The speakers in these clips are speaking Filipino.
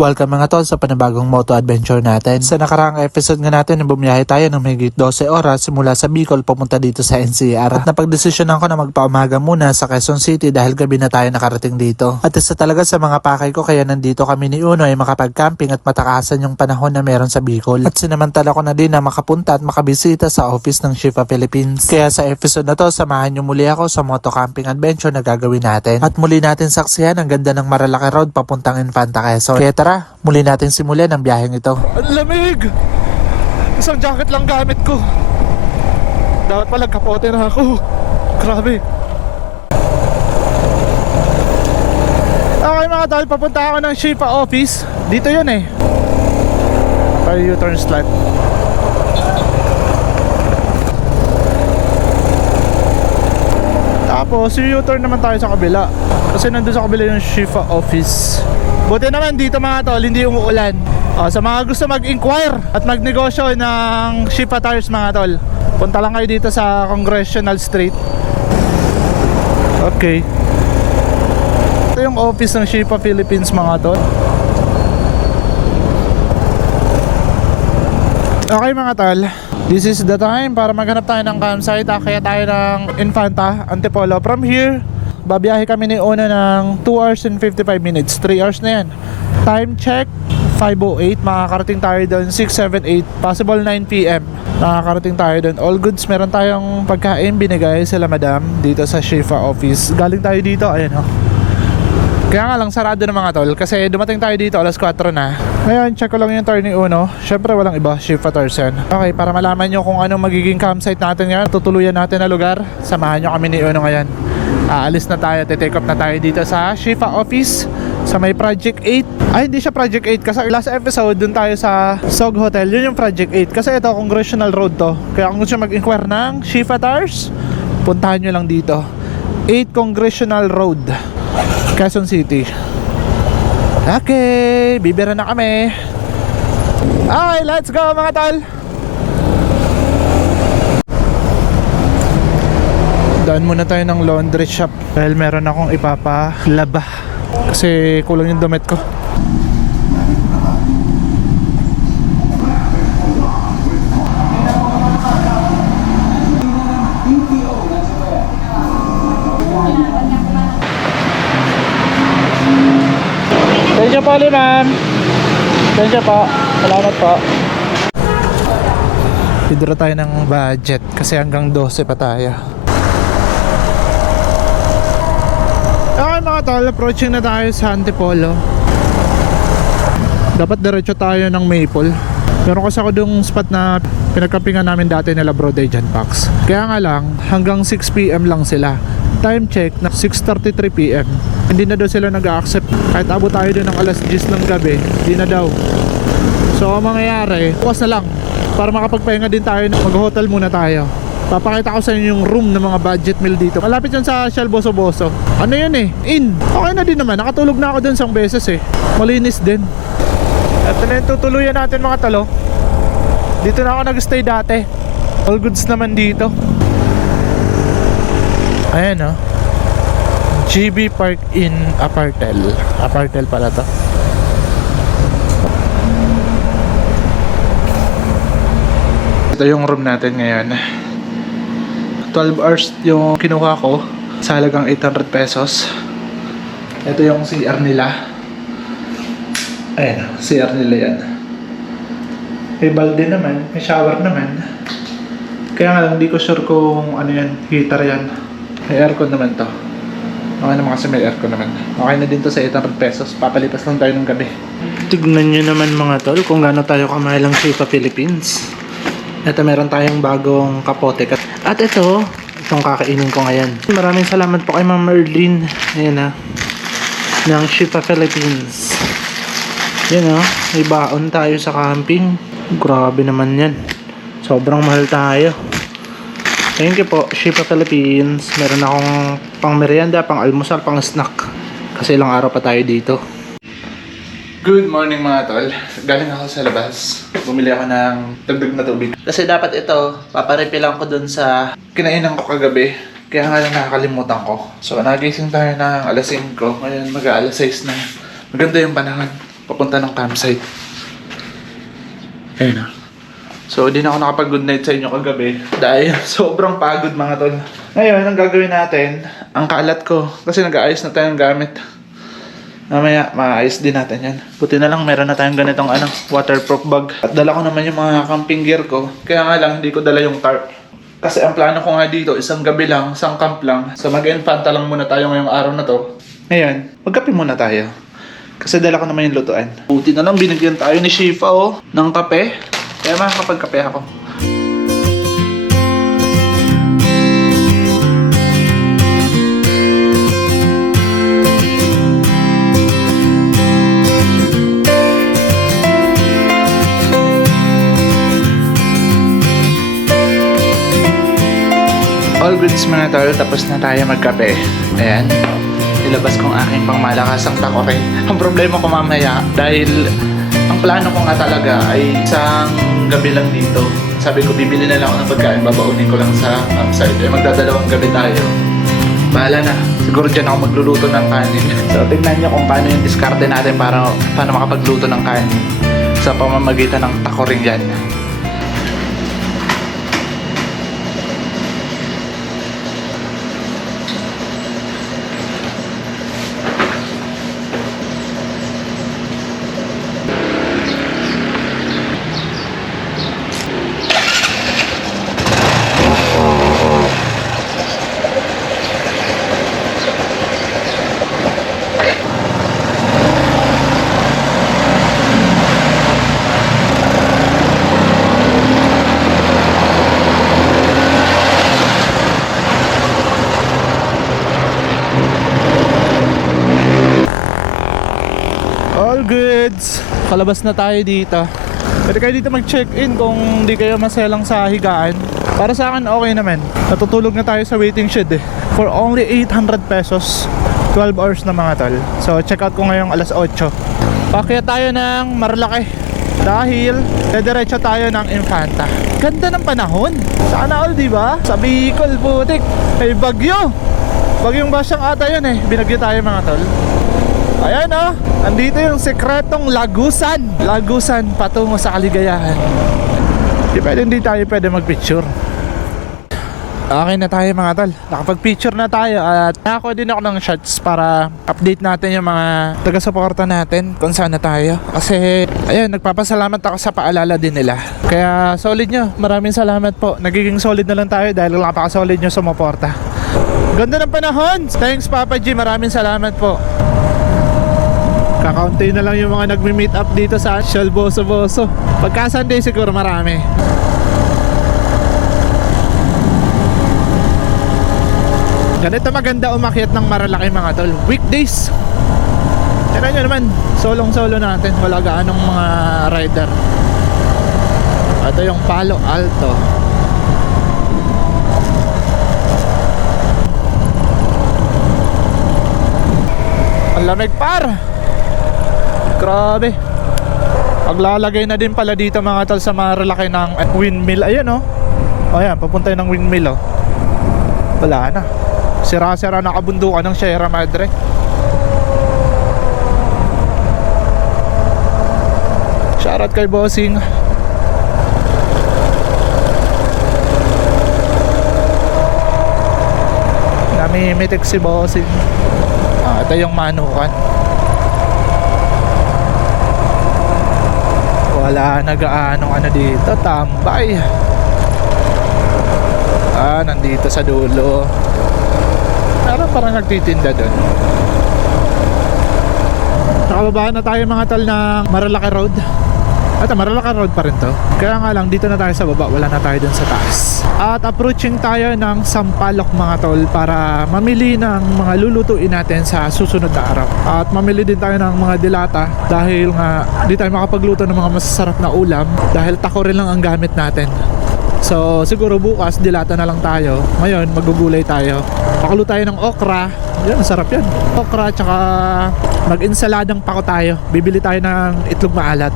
Welcome mga tol sa panibagong moto adventure natin. Sa nakaraang episode nga natin, bumiyahe tayo ng mahigit 12 oras simula sa Bicol papunta dito sa NCR. At napagdesisyonan ko na magpaumaga muna sa Quezon City dahil gabi na tayo nakarating dito. At isa talaga sa mga pakay ko kaya nandito kami ni Uno ay makapag-camping at matakasan yung panahon na meron sa Bicol. At sinamantala ko na din na makapunta at makabisita sa office ng Shifa Philippines. Kaya sa episode na to, samahan nyo muli ako sa moto camping adventure na gagawin natin. At muli natin saksihan ang ganda ng Marilaki Road papuntang Infanta Quezon. Kaya tara, muli natin simulan ang biyaheng ito. Ang lamig! Isang jacket lang gamit ko. Dapat pala kapote na ako. Grabe. Okay mga tol, papunta ako ng Shifa office. Dito yun eh. Tayo U-turn slot. Tapos U-turn naman tayo sa kabila. Kasi nandun sa kabila yung Shifa office. Buti naman dito mga tol, hindi umuulan. Sa mga gusto mag-inquire at magnegosyo ng Shifa tires mga tol, punta lang kayo dito sa Congressional Street. Okay. Ito yung office ng Shifa Philippines mga tol. Okay mga tol, this is the time para maghanap tayo ng campsite. Kaya tayo ng Infanta, Antipolo. From here, babiyahe kami ni Uno ng 2 hours and 55 minutes. 3 hours na yan. Time check 5:08. Makakarating tayo doon 6:78. Possible 9 PM. Makakarating tayo doon. All goods. Meron tayong pagkain binigay sila madam dito sa Shifa office. Galing tayo dito. Ayan o. Kaya nga lang sarado na mga tol. Kasi dumating tayo dito alas 4 na. Ngayon check ko lang yung turn ni Uno. Syempre walang iba, Shifa tires yan. Okay, para malaman nyo kung anong magiging campsite natin ngayon, tutuluyan natin na lugar, samahan nyo kami ni Uno ngayon. Aalis na tayo, take off na tayo dito sa Shifa office sa may Project 8. Ay, hindi siya Project 8 kasi last episode dun tayo sa Sog Hotel. Yun yung Project 8 kasi ito Congressional Road to. Kaya kung gusto mag-inquire ng Shifa tires, puntahan nyo lang dito. 8 Congressional Road, Quezon City. Okay, bibira na kami. Okay, let's go mga tol. Daan muna tayo ng laundry shop dahil meron akong ipapalaba kasi kulang yung damit ko. Thank you po ulit ma'am. Thank you po. Salamat po. Withdraw tayo ng budget kasi hanggang 12 pa tayo. Okay mga tol, approaching na tayo sa Antipolo. Dapat diretso tayo ng Maple. Meron kasi ako dung spot na pinagkampingan namin dati nila Brode Jan Pax. Kaya nga lang, hanggang 6 PM lang sila. Time check na 6:33 PM. Hindi na daw sila nag-accept. Kahit abot tayo doon ng alas 10 ng gabi, hindi na daw. So ang mangyayari, bukas na lang para makapagpahinga din tayo. Mag-hotel muna tayo. Papakita ko sa inyo yung room ng mga budget meal dito. Malapit yan sa Shell Boso Boso. Ano yun eh? In. Okay na din naman. Nakatulog na ako dun isang beses eh. Malinis din. Ito na yung tutuluyan natin mga talo. Dito na ako nag-stay dati. All goods naman dito. Ayan o. GB Park in Apartel. Apartel pala to. Ito yung room natin ngayon. 12 hours yung kinuha ko sa halagang 800 pesos. Ito yung CR nila. Ayan, CR nila yan. May balde naman, may shower naman. Kaya nga lang, hindi ko sure kung ano yan, heater yan. May aircon naman to. Okay naman kasi may aircon naman. Okay na din to sa 800 pesos. Papalipas lang tayo ng gabi. Tignan nyo naman mga tol kung gaano tayo kamahal ng Shifa Philippines. Ito meron tayong bagong kapote. At ito, itong kakainin ko ngayon. Maraming salamat po kay Ma'am Merlin. Ayan na. Ng Shifa Philippines. Yan o. May baon tayo sa camping. Grabe naman yan. Sobrang mahal tayo. Thank you po, Shifa Philippines. Meron akong pang merienda, pang almusal, pang snack. Kasi ilang araw pa tayo dito. Good morning mga tol. Galing ako sa labas. Bumili ako ng dagdag na tubig. Kasi dapat ito, paparefill ko dun sa kinainan ko kagabi. Kaya nga lang nakakalimutan ko. So nagising tayo ng alas 5. Ngayon mag-aalas 6 na. Maganda yung panahon. papunta ng campsite. Ayun na. So, di na ako nakapag-good night sa inyo kagabi dahil sobrang pagod mga tol. Ngayon, ang gagawin natin, ang kalat ko, kasi nag-aayos na tayo ng gamit. Mamaya, maayos din natin yan. Buti na lang, meron na tayong ganitong waterproof bag. At dala ko naman yung mga camping gear ko. Kaya nga lang, hindi ko dala yung tarp. Kasi ang plano ko nga dito, isang gabi lang, isang camp lang. So mag-infanta lang muna tayo ngayong araw na to. Ngayon, magkape muna tayo. Kasi dala ko naman yung lutuan. Buti na lang, binigyan tayo ni Shifa ng kape. Kaya makakapagkape ako. All goods mga tol, tapos na tayo magkape. Ayan. Ilabas kong aking pangmalakasang takore. Ang problema ko mamaya, dahil ang plano ko nga talaga ay isang gabi lang dito. Sabi ko, bibili na lang ako ng pagkain, babaunin ko lang sa campsite. Eh, magdadalawang gabi tayo. Bahala na. Siguro dyan ako magluluto ng kanin. So, tignan nyo kung paano yung diskarte natin para paano makapagluto ng kanin sa pamamagitan ng takoring yan. All goods! Kalabas na tayo dito. Pwede kayo dito mag-check-in kung di kayo maselang sa higaan. Para sa akin, okay naman. Natutulog na tayo sa waiting shed eh. For only 800 pesos, 12 hours na mga tol. So, check out ko ngayong alas 8. Pakyat tayo ng Marilaki. Dahil, dediretso tayo ng Infanta. Ganda ng panahon. Sana all, di ba? Sa Bicol, putik. May bagyo. Bagyong basyang ata yun eh. Binagyo tayo mga tol. Ayan oh, andito yung sekretong Lagusan. Lagusan patungo sa kaligayahan. Hindi tayo pwede magpicture. Okay na tayo mga tol. Nakapag-picture na tayo at nakakuha din ako ng shots para update natin yung mga taga-suporta natin kung saan na tayo. Kasi ayun, nagpapasalamat ako sa paalala din nila. Kaya solid nyo, maraming salamat po. Nagiging solid na lang tayo dahil napaka-solid nyo sumuporta. Ganda ng panahon. Thanks Papa G, maraming salamat po. Kakaunti na lang yung mga nagme-meet up dito sa Shell Boso-Boso. Pagka Sunday siguro marami. Ganito maganda umakyat ng Marilaki mga tol. Weekdays. Tira nyo naman, solong-solo natin. Wala gaanong mga rider. Ito yung Palo Alto. Ang lamig par. Grabe. Maglalagay na din pala dito mga tol sa Marilaki ng windmill. Ayan oh. Ayan, papunta ng windmill oh. Wala na. Sira-sira na kabundukan ng Sierra Madre. Shoutout kay Bossing. Namimitik si Bossing. Ito yung manukan. Wala nagaanong dito, tambay. Nandito sa dulo. Parang nagtitinda doon. Nakababa na tayo mga tol ng Marilaki Road. At Marilaki Road pa rin to. Kaya nga lang dito na tayo sa baba, wala na tayo dun sa taas. At approaching tayo ng Sampaloc mga tol para mamili ng mga lulutuin natin sa susunod na araw. At mamili din tayo ng mga dilata dahil nga di tayo makapagluto ng mga masasarap na ulam dahil takorin lang ang gamit natin. So siguro bukas dilata na lang tayo. Ngayon magugulay tayo. Pakulo tayo ng okra. Yan, masarap yan. Okra tsaka mag-insaladang pako tayo. Bibili tayo ng itlog maalat.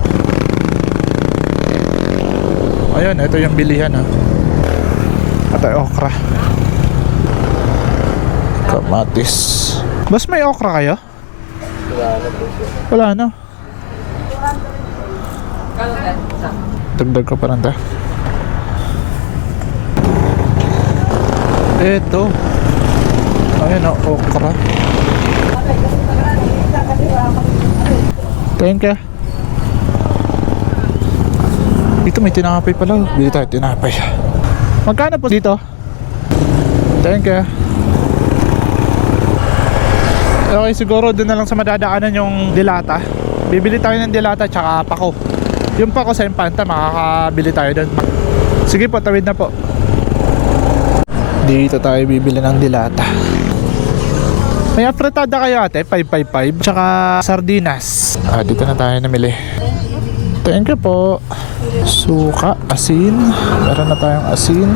Ayun, ito yung bilihan ha. Ito yung okra. Kamatis. Bas may okra kayo? Wala na. Dagdag ko pa rin ta. Eto. Ayan o, okra. Thank you. Dito may tinapay pala. Bili tayo tinapay. Magkano po dito? Thank you. Okay, siguro doon na lang sa madadaanan yung dilata. Bibili tayo ng dilata tsaka pako. Yung pako sa Infanta, makakabili tayo doon. Sige po, tawid na po. Dito tayo bibili ng dilata. May apretada kayo ate, 555. Tsaka sardinas. Dito na tayo namili. Thank you po. Suka, asin. Meron na tayong asin.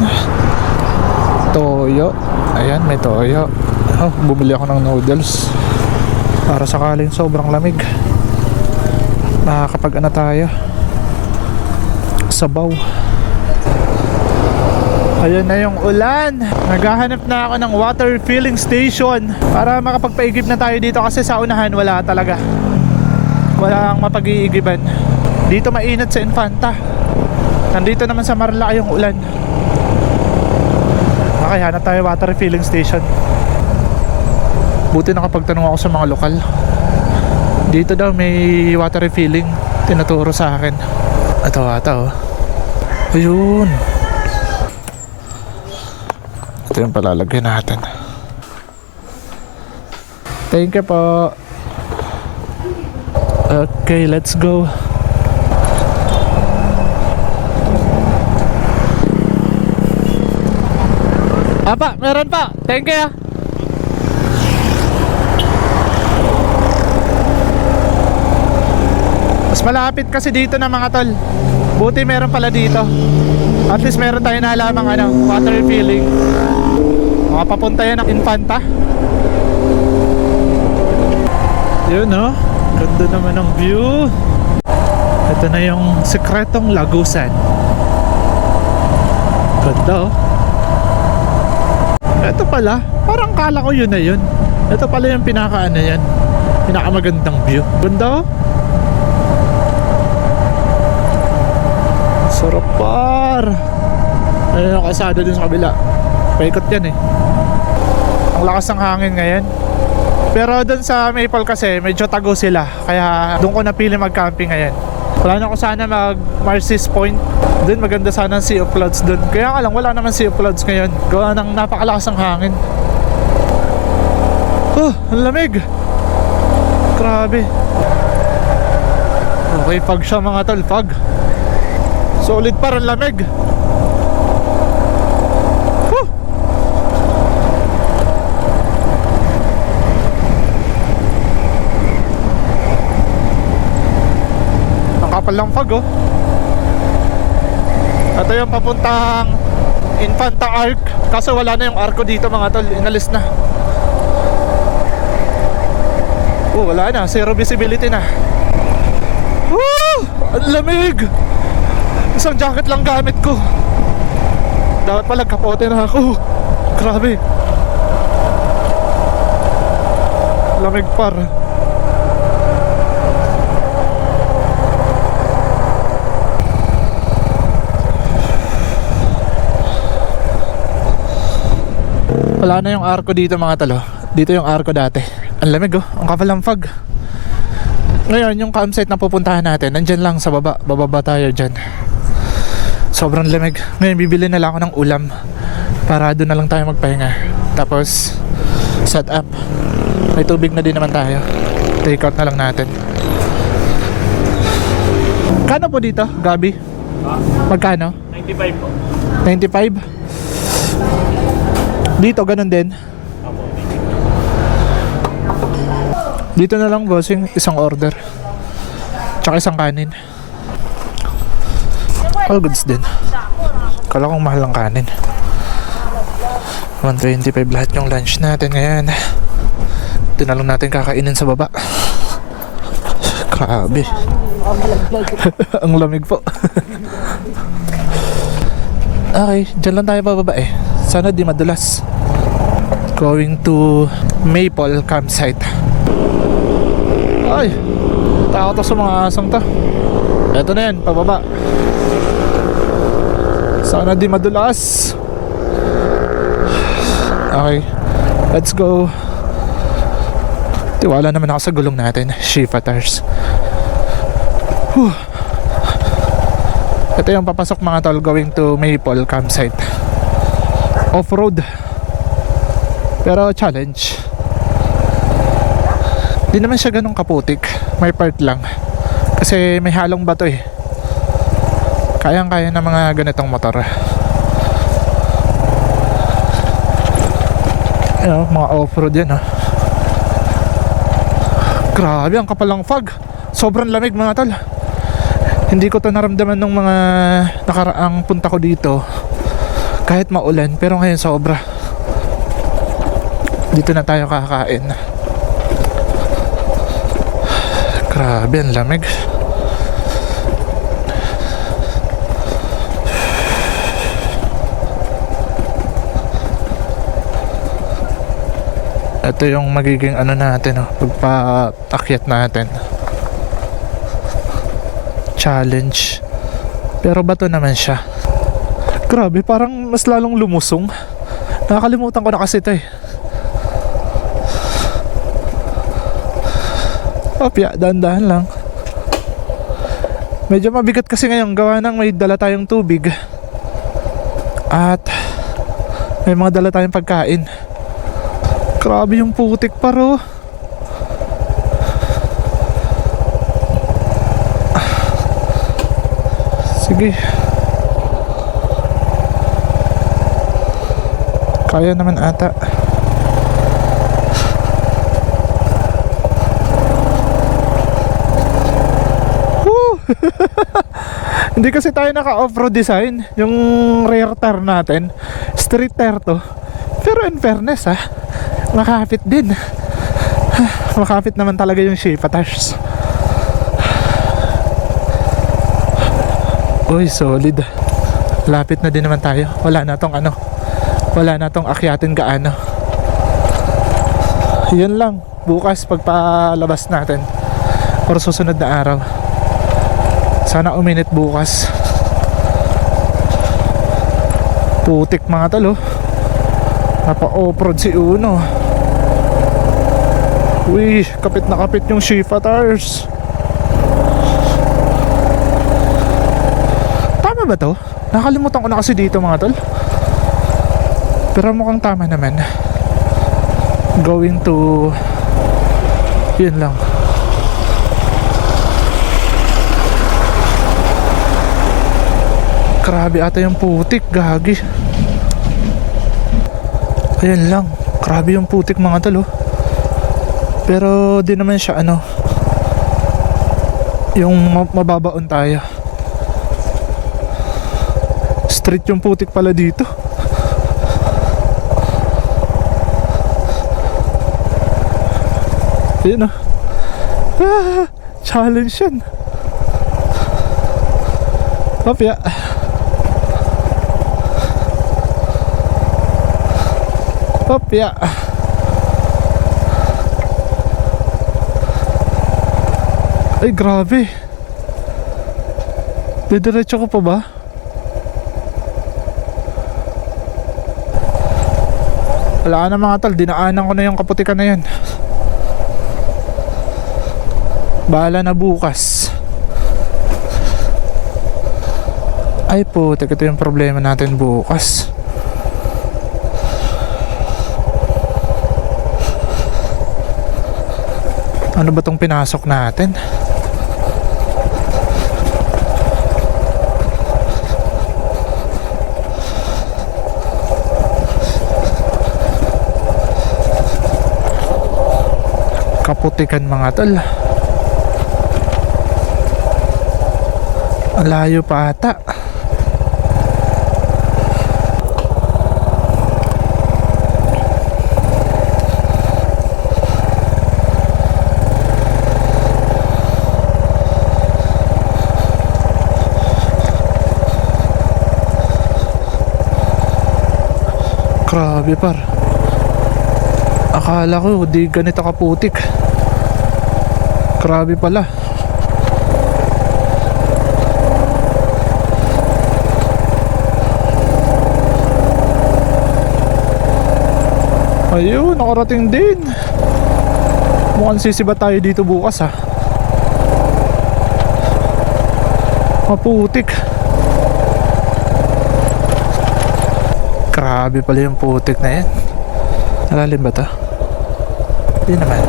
Toyo. Ayan, may toyo. Bumili ako ng noodles para sakaling sobrang lamig makakapag ano tayo, sabaw. Ayun na yung ulan. Naghahanap na ako ng water filling station para makapagpaigib na tayo dito kasi sa unahan wala talaga. Walang mapag-iigiban. Dito mainit sa Infanta. Nandito naman sa Marla yung ulan. Okay, hanap tayo water filling station. Buti nakapagtanong ako sa mga lokal. Dito daw may water refilling. Tinuturo sa akin. Ito ata oh. Ayun. Ito yung palalagay natin. Thank you po. Okay, let's go. Apa, meron pa. Thank you. Mas malapit kasi dito na mga tol. Buti meron pala dito. At least meron tayo na alamang water refilling. Makapapunta yan ng Infanta. Yun no. Ganda naman ng view. Ito na yung Sekretong Lagusan. Ganda oh. Ito pala. Parang kala ko yun na yun. Ito pala yung pinaka-ano yan. Pinakamagandang view. Ganda oh. Sarap par. Ayun ang kasada dun sa kabila. Paikot yan eh. Ang lakas ng hangin ngayon. Pero dun sa Maple kasi medyo tago sila. Kaya dun ko napili mag-camping ngayon. Wala na ko sana mag-Marcy's Point. Dun maganda sana ang Sea of Clouds dun. Kaya nga lang wala naman Sea of Clouds ngayon. Gawa ng napakalakas ng hangin. Oh, ang lamig. Grabe. Okay, pag siya mga tol, pag solid pa rin lamig. Nakapal lang pag oh. Ito yung papuntang Infanta Arc. Kaso wala na yung arco dito mga tol. Inalis na. Wala na. Zero visibility na. Ang lamig. Isang jacket lang gamit ko. Dapat pala kapote na ako. Grabe. Lamig par. Wala na yung arko dito mga talo. Dito yung arko dati. Ang lamig oh. Ang kapal ng fog. Ngayon yung campsite na pupuntahan natin nandyan lang sa baba. Bababa tayo dyan. Sobrang lamig. Ngayon bibili na lang ako ng ulam para doon na lang tayo magpahinga. Tapos set up. May tubig na din naman tayo. Take out na lang natin. Kano po dito, Gabi? Magkano? 95 po. 95? Dito ganun din. Dito na lang bossing, isang order. Tsaka isang kanin. All goods din. Kala kong mahal ang kanin. 125 lahat yung lunch natin ngayon. Ito na lang natin kakainin sa baba. Grabe. Ang lamig po. Okay, dyan lang tayo bababa eh. Sana di madulas. Going to Maple campsite. Ay, Takot ako sa mga asong to. Eto na yan, pababa. Sana di madulas. Okay, let's go. Tiwala naman ako sa gulong natin, Shifatars. Ito yung papasok mga tol, going to Maple campsite. Off-road, pero challenge. Di naman siya ganun kaputik, may part lang kasi may halong bato eh. Kayang-kaya ng mga ganitong motor. Mga off-road yan oh. Grabe, ang kapal ng fog. Sobrang lamig mga tol. Hindi ko to naramdaman nung mga nakaraang punta ko dito. Kahit maulan, pero ngayon sobra. Dito na tayo kakain. Grabe, ang lamig. Ito yung magiging ano natin oh, pagpaakyat natin. Challenge. Pero bato naman siya. Grabe, parang mas lalong lumusong. Nakakalimutan ko na kasi ito eh. Opya, dahan-dahan lang. Medyo mabigat kasi ngayon gawa ng may dala tayong tubig. At may mga dala tayong pagkain. Grabe yung putik paro. Sige. Kaya naman ata. Hindi kasi tayo naka off-road design. Yung rear tire natin street tire to. Pero in fairness makapit din. Makapit naman talaga yung Shifatars. Uy, solid. Lapit na din naman tayo. Wala na tong akyatin gaano. Yun lang, bukas pagpalabas natin or susunod na araw. Sana uminit bukas. Putik mga talo. Napa-off-road si Uno. Uy, kapit na kapit yung Shifatars. Tama ba to? Nakalimutan ko na kasi dito mga tol. Pero mukhang tama naman. Going to... Yun lang. Grabe ata yung putik, gagi. Ayan lang. Grabe yung putik mga tol oh. Pero di naman siya yung mababaon tayo. Street yung putik pala dito. Ayan challenge yan. Hopya. Hopya. Ay grabe. Didiretso ko pa ba? Wala na mga tal, dinaanan ko na yung kaputikan na yan. Bahala na bukas. Ay putik, ito yung problema natin bukas. Ano ba tong pinasok natin? Kaputikan mga tol. Ang layo pa ata. Grabe par. Akala ko di ganito kaputik. Grabe pala. Nakarating din. Mukhang sisibat tayo dito bukas ha. Maputik. Grabe pala yung putik na yan. Malalim ba to? Hindi naman.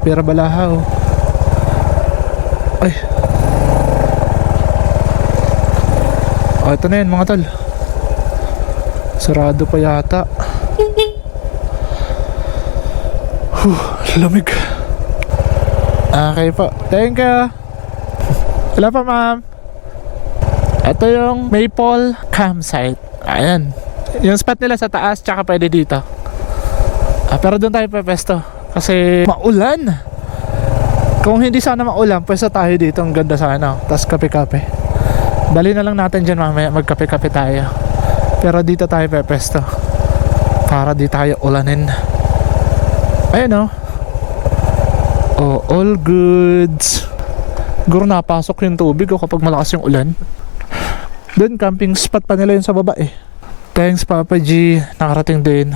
Pera balahaw. Ay. Ito na yan mga tol. Sarado pa yata. Lamig. Okay po. Thank you. Wala pa ma'am. Ito yung Maple Campsite. Ayan. Yung spot nila sa taas, tsaka pwede dito. Pero doon tayo pepesto. Kasi maulan. Kung hindi sana maulan, pwesto tayo dito. Ang ganda sana. Tapos kape-kape. Dali na lang natin dyan mamaya. Magkape-kape tayo. Pero dito tayo pepesto. Para di tayo ulanin. Ayan o. Oh, all goods. Siguro napasok yung tubig o kapag malakas yung ulan. Doon camping spot pa nila yun sa baba eh. Thanks Papa G. Nakarating din.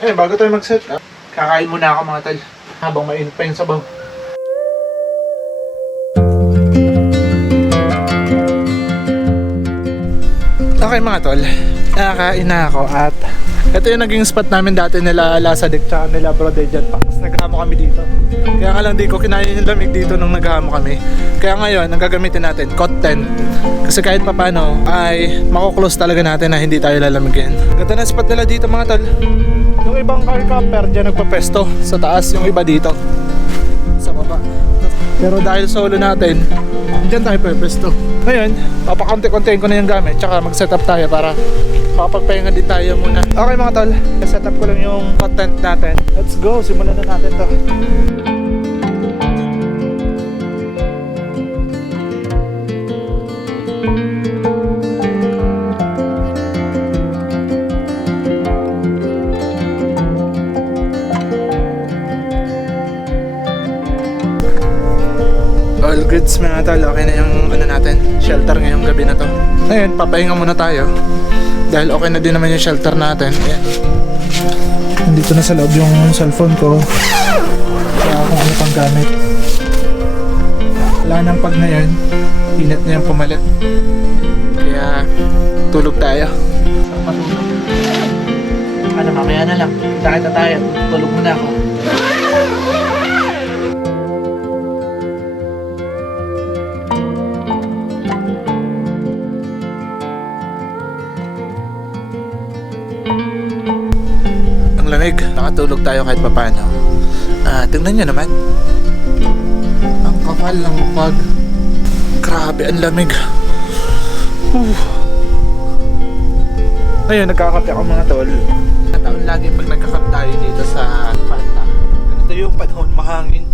Eh, bago tayo mag-set up, kakain muna ako mga tal. Habang mainit pa yung sabaw. Okay mga tol, nakakain na ako at ito yung naging spot namin dati nila Lasadik tsaka nila Brodejan Pax. Naghamo kami dito. Kaya nga lang di ko kinain yung lamig dito nung naghamo kami. Kaya ngayon, ang gagamitin natin, cot tent. Kasi kahit papano ay makuklose talaga natin na hindi tayo lalamigin. Ganda na spot nila dito mga tol. Yung ibang car camper dyan nagpapesto sa taas, yung iba dito sa baba. Pero dahil solo natin, dyan tayo pepesto. Ngayon, papakonti-kontiin ko na yung gamit tsaka mag-setup tayo para makapagpahinga din tayo muna. Okay mga tol, setup ko lang yung content natin. Let's go, simulan na natin to. All goods mga tol, okay na yung ano natin, shelter ngayong gabi na to. Ngayon, papahinga muna tayo. Dahil okay na din naman yung shelter natin. Ayan. Nandito na sa loob yung cellphone ko. Kaya kung ano pang gamit. Wala nang pag na yan. Init na yung pumalit. Kaya tulog tayo. Matulog. Ano, mamaya na lang. Kita tayo. Tulog muna ako. Lamig, nakatulog tayo kahit papano. Tingnan nyo naman. Ang kapal ng pag. Grabe, ang lamig. Ngayon, nagkakape ako mga tol. Taon lagi pag nagkakape tayo dito sa Fanta. Ganito yung panahon, mahangin.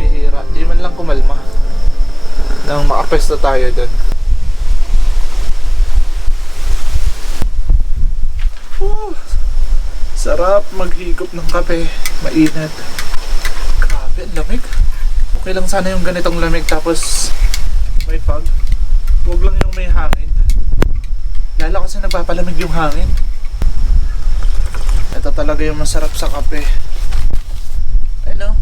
Bihira, di man lang kumalma. Nang makapesto tayo dun. Sarap maghigop ng kape. Mainit. Grabe, ang lamig. Okay lang sana yung ganitong lamig tapos may fog. Huwag lang yung may hangin. Lalo kasi nagpapalamig yung hangin. Ito talaga yung masarap sa kape. Ano?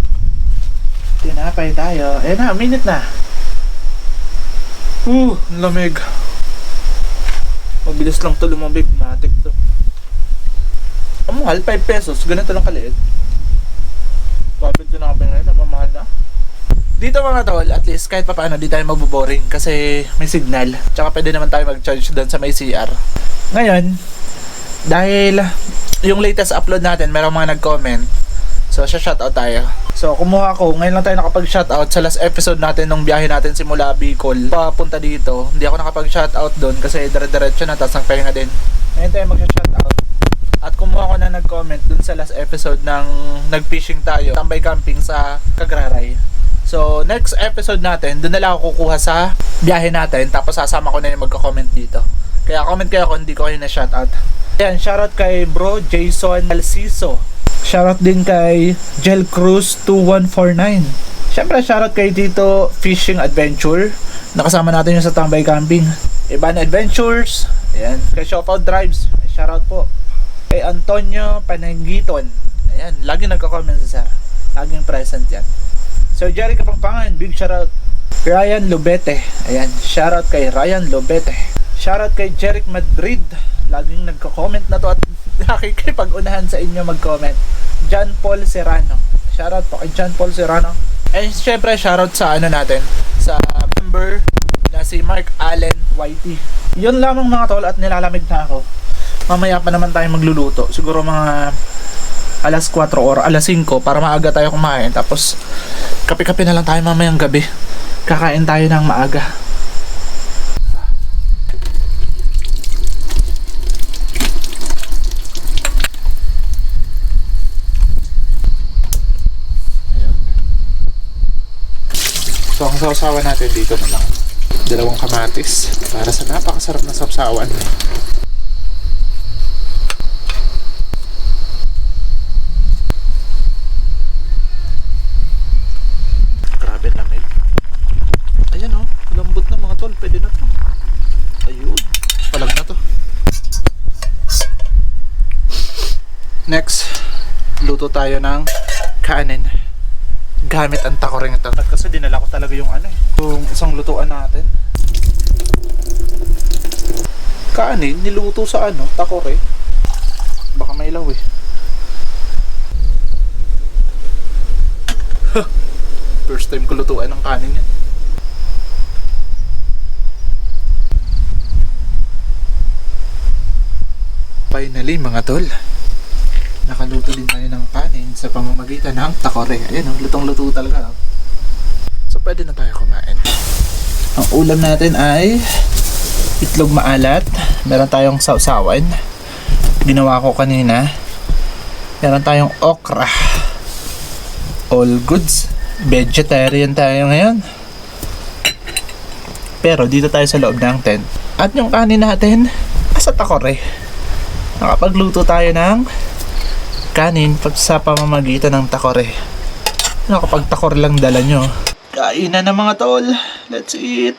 Tinapay tayo. Eh na, minute na. Lamig. Mabilis lang to lumamig. Matik to. Ang mahal, 5 pesos. Ganito lang kaliit. Kapit yun na kape ngayon, namamahal na. Dito mga tol, at least kahit pa paano di tayo magboboring kasi may signal. Tsaka pwede naman tayo mag-charge doon sa may CR. Ngayon, dahil yung latest upload natin, merong mga nag-comment. So, shoutout tayo. So, kumuha ako. Ngayon lang tayo nakapag-shoutout sa last episode natin nung biyahe natin simula Bicol papunta dito. Hindi ako nakapag-shoutout doon kasi dire-diretso na, tapos nagpahinga din. Ngayon tayo mag-shoutout. At kumuha ko na nag-comment dun sa last episode ng nag-fishing tayo, tambay camping sa Cagraray. So, next episode natin, dun na lang ako kukuha sa biyahe natin, tapos sasama ko na yung magko-comment dito. Kaya comment kayo kung hindi ko kayo na shoutout. Ayan, shoutout kay bro Jason Alciso. Shoutout din kay Gel Cruz 2149. Siyempre, shoutout kay Tito Fishing Adventure. Nakasama natin yung sa tambay camping. Iban Adventures. Ayan. Kay Shoutout Drives. Shoutout po. Kay Antonio Panangiton. Ayan. Lagi nagko-comment si sir. Laging present yan. Sir Jerry Kapangpangan. Big shoutout. Ryan Lubete. Ayan. Shoutout kay Ryan Lubete. Shoutout kay Jeric Madrid. Laging nagko-comment na to at nakikipag-unahan sa inyo mag-comment. John Paul Serrano. Shoutout po kay John Paul Serrano. And syempre shoutout sa ano natin, sa member na si Mark Allen YT. Yun lamang mga tol at nilalamig na ako. Mamaya pa naman tayo magluluto. Siguro mga alas 4 or alas 5 para maaga tayo kumain. Tapos kape-kape na lang tayo mamayang gabi. Kakain tayo ng maaga. So ang sausawan natin dito na lang, 2 kamatis para sa napakasarap na sausawan. Grabe lamig. Ayan oh, lambot na mga tol, pwede na to. Ayun, palag na to. Next, luto tayo ng kanin gamit ang takoring ito. At kasi dinala ko talaga yung ano yung isang lutuan natin. Kanin, niluto sa ano, takore. Baka may ilaw eh. First time ko lutuan ng kanin yan. Finally mga tol, nakaluto din tayo ng kanin sa pamamagitan ng takore. Ayan o, lutong-luto talaga. So pwede na tayo kumain. Ang ulam natin ay itlog maalat. Meron tayong sausawan. Ginawa ko kanina. Meron tayong okra. All goods. Vegetarian tayo ngayon. Pero dito tayo sa loob ng tent. At yung kanin natin, asa takore. Nakapagluto tayo ng kanin pag sa pamamagitan ng takore. Kapag takore lang dala nyo. Kainan na mga tol. Let's eat.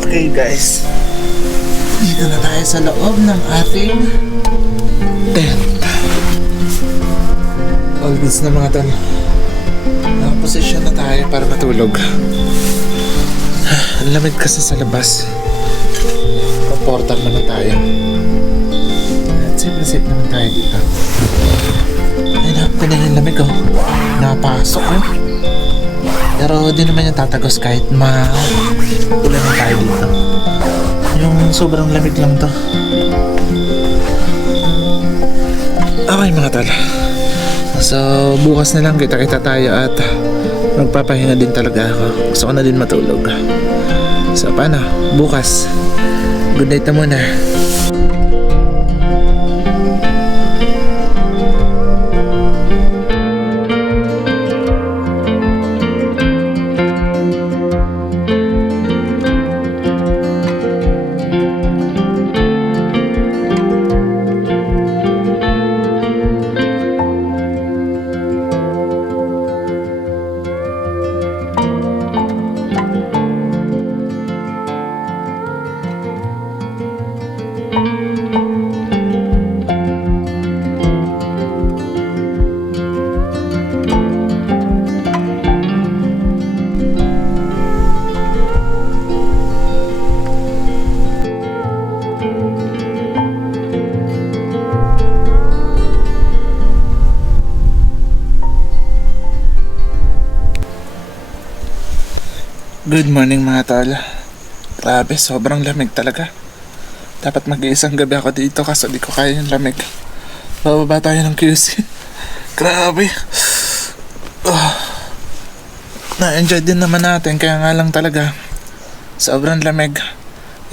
Okay guys, dito na tayo sa loob ng ating tent. All goods na mga tol. Nakaposisyon na tayo para matulog. Ang lamig kasi sa labas. Comfortable naman tayo. At safe naman tayo dito. Ay naku na yung lamig oh. Napasok oh. Pero di naman yung tatagos kahit ulan na tayo dito. Yung sobrang lamig lang to. Okay mga tol. So bukas na lang kita-kita tayo at magpapahinga din talaga ako. Gusto ko na din matulog. So paano? Bukas. Good night na muna. Good morning mga tol. Grabe, sobrang lamig talaga. Dapat mag-iisang gabi ako dito kasi di ko kaya yung lamig. Bababa tayo ng QC. Grabe. Na-enjoy din naman natin, kaya nga lang talaga sobrang lamig.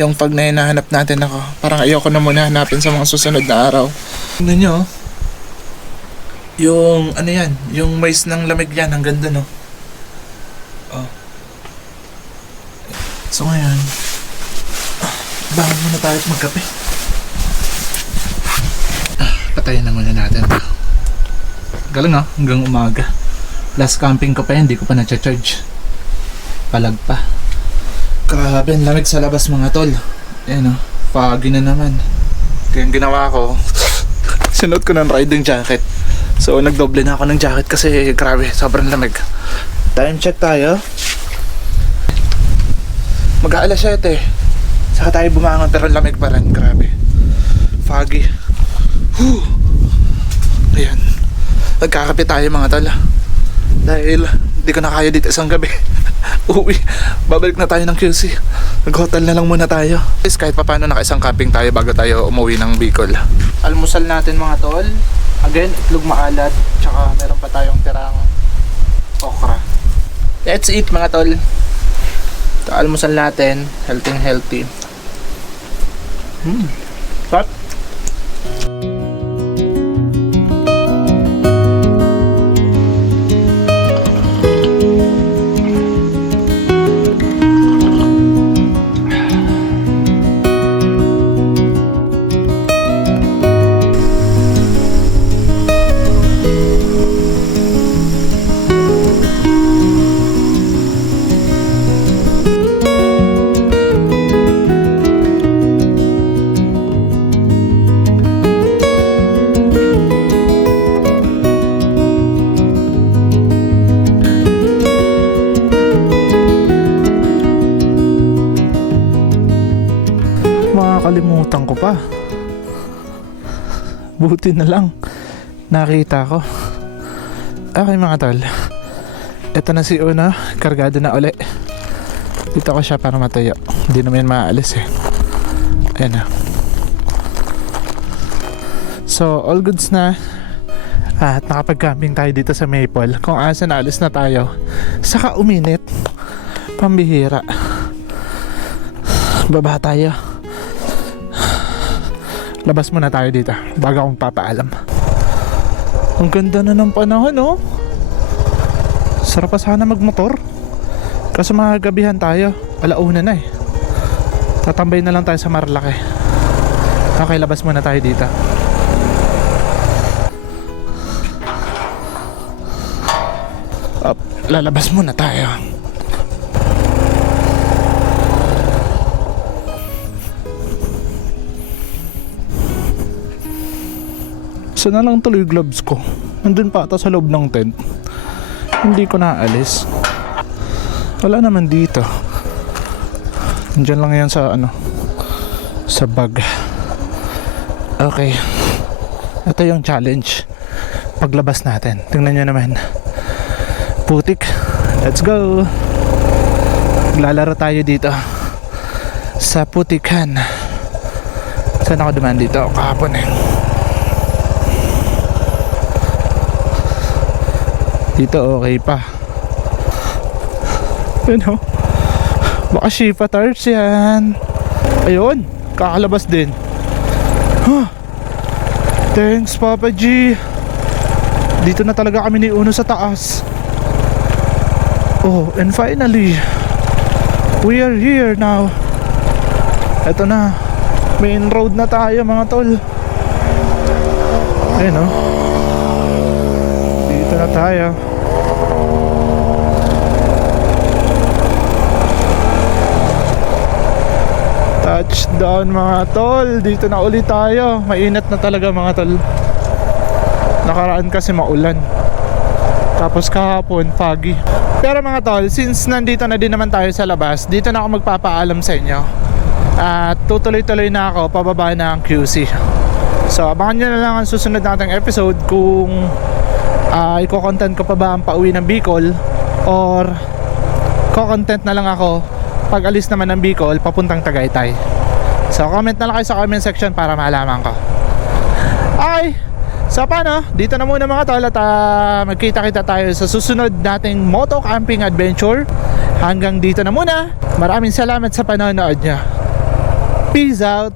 Yung pag hinahanap natin ako, parang ayoko na muna hanapin sa mga susunod na araw. Tingnan nyo, Yung ano yan, yung mais ng lamig yan, ang ganda no. Oh. So ngayon, bangon muna tayo at magkape. Patayin na muna natin. Galing hanggang umaga. Last camping ko pa yan, hindi ko pa na-charge. Palag pa. Grabe, ang lamig sa labas mga tol. Ayan foggy na naman. Kaya ang ginawa ko, sinuot ko ng riding jacket. So nagdoble na ako ng jacket kasi grabe, sobrang lamig. Time check tayo. Mag-aalas 7. Saka tayo bumangon pero lamig pa rin, grabe. Foggy. Whew. Ayan. Nagkakape tayo mga tol. Dahil hindi ko na kaya dito isang gabi. Uwi. Babalik na tayo ng QC. Nag-hotel na lang muna tayo. Kahit pa paano naka-isang camping tayo bago tayo umuwi ng Bicol. Almusal natin mga tol. Again, itlog maalat. Tsaka meron pa tayong tirang okra. Let's eat mga tol. Ito almusal natin. Healthy. Sarap. Makakalimutan ko pa. Buti na lang nakita ko. Okay mga tol, ito na si Una. Kargado na uli. Dito ko siya para matayo. Hindi naman maaalis Ayan na. So all goods na. At nakapag-camping tayo dito sa Maple. Kung asa na alis na tayo. Saka uminit. Pambihira. Baba tayo. Labas muna tayo dito bago akong papaalam. Ang ganda na ng panahon Sarap pa sana magmotor. Kaso magagabihan tayo. Alauna na Tatambay na lang tayo sa Marlake. Okay, labas muna tayo dito. Lalabas muna tayo. Saan na lang tuloy gloves ko? Nandun pa ata sa loob ng tent. Hindi ko naalis. Wala naman dito. Nandiyan lang yan sa sa bag. Okay. Ito yung challenge. Paglabas natin. Tingnan nyo naman. Putik. Let's go. Lalaro tayo dito sa putikan. Saan ako dumaan dito? Kahapon Dito okay pa. Baka Shifa tires yan. Ayun, kakalabas din. Thanks Papa G. Dito na talaga kami ni Uno sa taas. Oh, and finally we are here now. Eto na. Main road na tayo mga tol. Ayun Dito na tayo. Touchdown mga tol. Dito na ulit tayo. Mainit na talaga mga tol. Nakaraan kasi maulan. Tapos kahapon foggy. Pero mga tol, since nandito na din naman tayo sa labas, dito na ako magpapaalam sa inyo. At tutuloy-tuloy na ako pababa na ang QC. So abangan nyo na lang ang susunod nating episode kung i-content ko pa ba ang pauwi ng Bicol, or ko-content na lang ako pag alis naman ng Bicol papuntang Tagaytay. So comment na lang kayo sa comment section para malaman ko. Okay, so paano? Dito na muna mga tol at magkita-kita tayo sa susunod nating moto camping adventure. Hanggang dito na muna. Maraming salamat sa panonood nyo. Peace out.